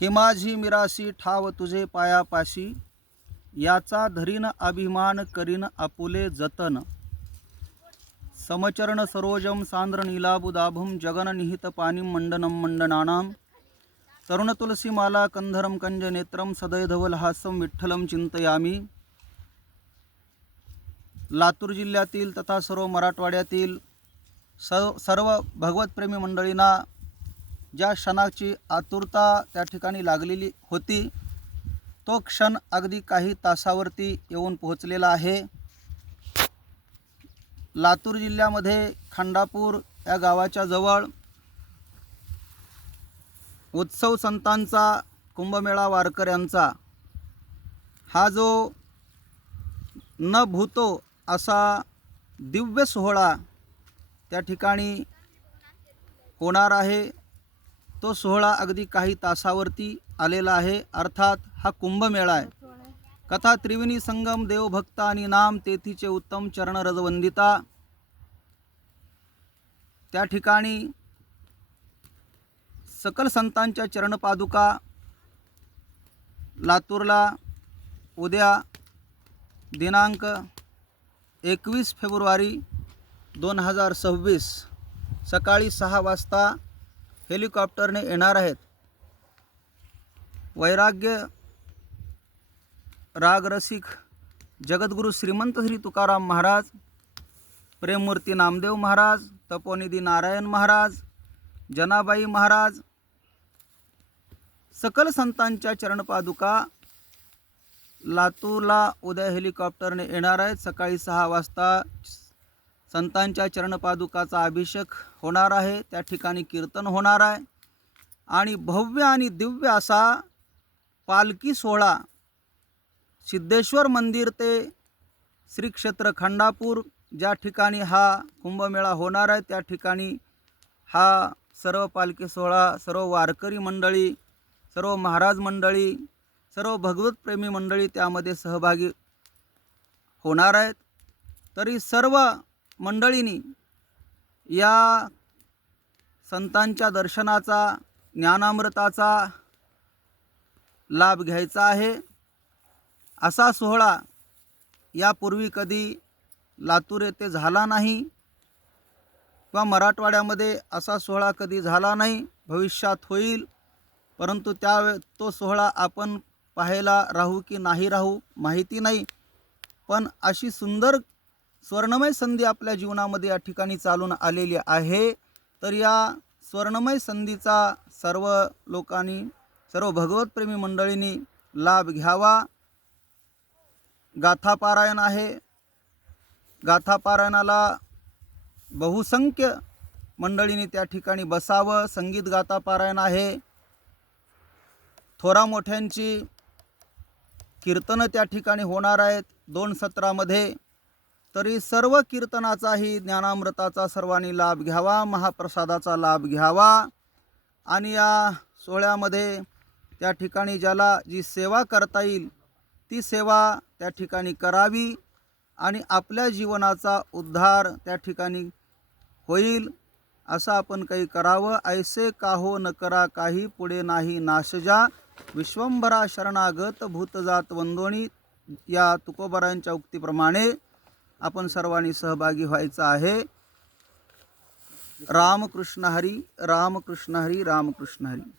हे माझी मिरासी ठाव तुझे पायापाशी, याचा धरीन अभिमान करीन आपुले जतन. समचरण सरोजम सांद्र नीलाबुदाभम जगन निहित पाणिम मंडनम मंडनानाम. तरुण तुलसी माला कंधरम कंज नेत्रम सदैधवल हास्यम विठ्ठलम चिंतयामी. लातूर जिल्ह्यातील तथा सर्व मराठवाड्यातील सर्व भगवतप्रेमी मंडळींना ज्या क्षणाची आतुरता त्या ठिकाणी लागलेली होती, तो क्षण अगदी काही तासावरती येऊन पोहोचलेला आहे. लातूर जिल्ह्यामध्ये खंडापूर या गावाच्या जवळ उत्सव संतांचा कुंभमेळा वारकऱ्यांचा हा जो न भूतो असा दिव्य सोहळा त्या ठिकाणी होणार आहे. तो सोहळा अगदी काही तासावरती आलेला आहे. अर्थात हा कुंभमेळा आहे. कथा त्रिवेणी संगम देवभक्त आणि नाम तेथीचे उत्तम चरण रजवंदिता. त्या ठिकाणी सकल संतांच्या चरणपादुका लातूरला उद्या दिनांक 21 फेब्रुवारी 2026 सकाळी 6 वाजता हेलिकॉप्टरने येणार आहेत. वैराग्य रागरसिक जगद्गुरु श्रीमंत श्री तुकाराम महाराज, प्रेममूर्ती नामदेव महाराज, तपोनिधी नारायण महाराज, जनाबाई महाराज, सकल संतांच्या चरणपादुका लातूरला उद्या हेलिकॉप्टरने येणार आहेत. सकाळी 6 वाजता संतांच्या चरणपादुकाचा अभिषेक होणार आहे. त्या ठिकाणी कीर्तन होणार आहे आणि भव्य आणि दिव्य असा पालखी सोहळा सिद्धेश्वर मंदिर ते श्री क्षेत्र खंडापूर ज्या ठिकाणी हा कुंभमेळा होणार आहे, त्या ठिकाणी हा सर्व पालखी सोहळा, सर्व वारकरी मंडळी, सर्व महाराज मंडळी, सर्व भगवतप्रेमी मंडळी त्यामध्ये सहभागी होणार आहेत. तरी सर्व मंडळींनी या संतांच्या दर्शनाचा, ज्ञानामृताचा लाभ घ्यायचा आहे. असा सोहळा यापूर्वी कधी लातूर येथे झाला नाही किंवा मराठवाड्यामध्ये असा सोहळा कधी झाला नाही. भविष्यात होईल, परंतु तो सोहळा आपण पाहायला राहू की नाही राहू माहिती नाही. पण अशी सुंदर स्वर्णमय संधी आपल्या जीवनामध्ये या ठिकाणी चालून आलेली आहे. तर या स्वर्णमय संधीचा सर्व लोकांनी, सर्व भगवतप्रेमी मंडळींनी लाभ घ्यावा. गाथापारायण आहे. गाथापारायणाला बहुसंख्य मंडळींनी त्या ठिकाणी बसावं. संगीत गाथापारायण आहे. थोरा मोठ्यांची कीर्तनं त्या ठिकाणी होणार आहेत 2 सत्रामध्ये. तरी सर्व कीर्तनाचाही, ज्ञानामृताचा सर्वांनी लाभ घ्यावा, महाप्रसादाचा लाभ घ्यावा आणि या सोहळ्यामध्ये त्या ठिकाणी ज्याला जी सेवा करता येईल ती सेवा त्या ठिकाणी करावी आणि आपल्या जीवनाचा उद्धार त्या ठिकाणी होईल असं आपण काही करावं. ऐसे काहो न करा काही पुढे नाही नाशजा, विश्वंभरा शरणागत भूतजात वंदोणी. या तुकोबारांच्या उक्तीप्रमाणे आपण सर्वांनी सहभागी व्हायचं आहे. रामकृष्ण हरी, रामकृष्ण हरी, रामकृष्ण हरी.